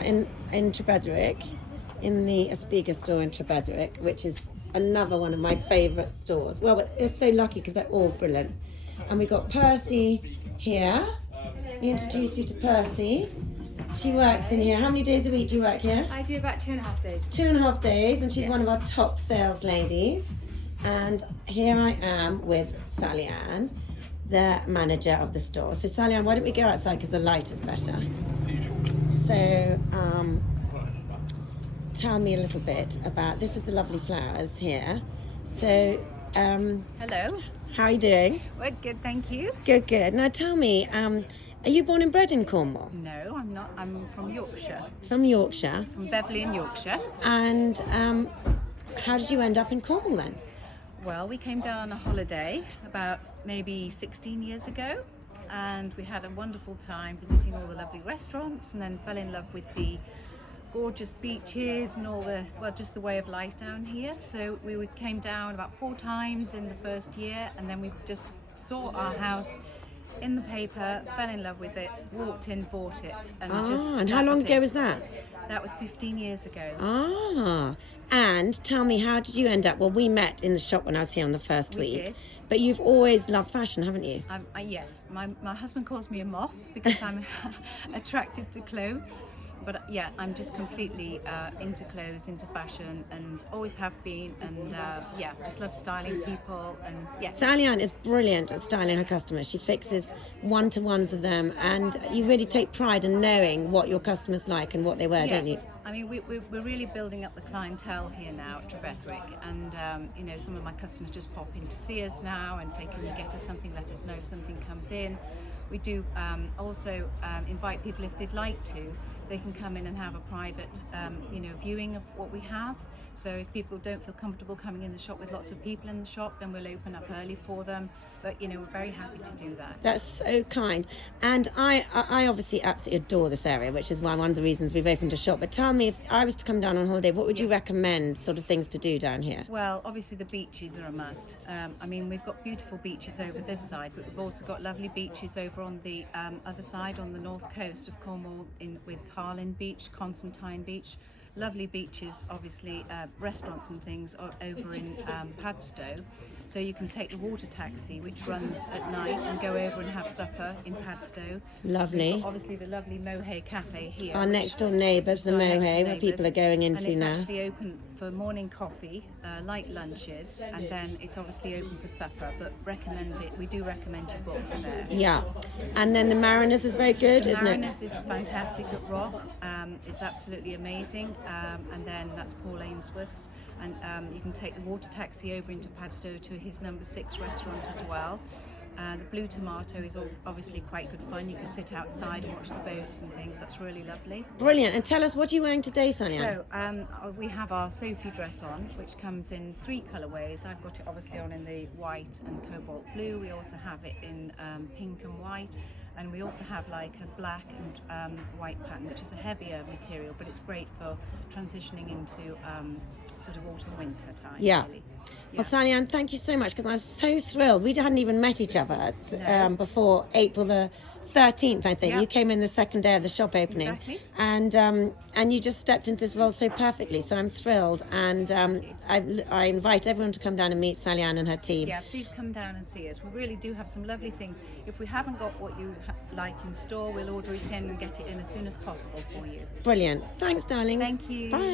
are in Trebetherick, in the Aspiga store in Trebetherick, which is another one of my favourite stores. Well, we're so lucky because they're all brilliant. And we got Percy here. Let me introduce you to Percy. She works in here. How many days a week do you work here? I do about 2.5 days. 2.5 days, and she's one of our top sales ladies. And here I am with SallyAnn, the manager of the store. So SallyAnn, why don't we go outside because the light is better. So tell me a little bit about, this is the lovely flowers here. So Hello. how are you doing? Well, good, thank you. Good, good. Now tell me, are you born and bred in Cornwall? No, I'm not. I'm from Yorkshire. From Yorkshire. From Beverley in Yorkshire. And how did you end up in Cornwall then? Well, we came down on a holiday about maybe 16 years ago, and we had a wonderful time visiting all the lovely restaurants, and then fell in love with the gorgeous beaches and all the, well, just the way of life down here. So we came down about 4 times in the first year, and then we just saw our house in the paper, fell in love with it, walked in, bought it, and and how long ago was that? That was 15 years ago. And tell me, how did you end up? Well, we met in the shop when I was here on the first week. We did. But you've always loved fashion, haven't you? Yes, my husband calls me a moth because I'm attracted to clothes. But yeah, I'm just completely into clothes, into fashion, and always have been. And yeah, just love styling people. And yeah, SallyAnn is brilliant at styling her customers. She fixes one-to-ones of them, and you really take pride in knowing what your customers like and what they wear, don't you? I mean, we're really building up the clientele here now at Trebetherick, and you know, some of my customers just pop in to see us now and say, can you get us something, let us know if something comes in. We do also invite people, if they'd like to, they can come in and have a private you know, viewing of what we have. So if people don't feel comfortable coming in the shop with lots of people in the shop, then we'll open up early for them. But you know, we're very happy to do that. That's so kind. And I obviously absolutely adore this area, which is why one of the reasons we've opened a shop. But tell me, if I was to come down on holiday, what would you recommend sort of things to do down here? Well, obviously the beaches are a must. I mean, we've got beautiful beaches over this side, but we've also got lovely beaches over on the other side, on the north coast of Cornwall, with Harlyn Beach, Constantine Beach. Lovely beaches, obviously, restaurants and things are over in Padstow. So you can take the water taxi, which runs at night, and go over and have supper in Padstow. Lovely. We've got obviously the lovely Mohe Cafe here. Our next door neighbours, the Mohe, where people are going into now. And it's actually open for morning coffee, light lunches, and then it's obviously open for supper, but recommend it. We do recommend you book for there. Yeah. And then the Mariners is very good, isn't it? Mariners is fantastic at Rock. It's absolutely amazing. And then that's Paul Ainsworth's. And you can take the water taxi over into Padstow to his number 6 restaurant as well. The Blue Tomato is obviously quite good fun. You can sit outside and watch the boats and things. That's really lovely. Brilliant. And tell us, what are you wearing today, SallyAnn? So we have our Sophie dress on, which comes in 3 colourways. I've got it obviously on in the white and cobalt blue. We also have it in pink and white. And we also have like a black and white pattern, which is a heavier material, but it's great for transitioning into sort of autumn winter time. Yeah. Really. Well, SallyAnn, thank you so much, because I'm so thrilled. We hadn't even met each other before April the 13th, I think. Yeah. You came in the second day of the shop opening. Exactly. And you just stepped into this role so perfectly, so I'm thrilled. And I invite everyone to come down and meet SallyAnn and her team. Yeah, please come down and see us. We really do have some lovely things. If we haven't got what you like in store, we'll order it in and get it in as soon as possible for you. Brilliant. Thanks, darling. Thank you. Bye.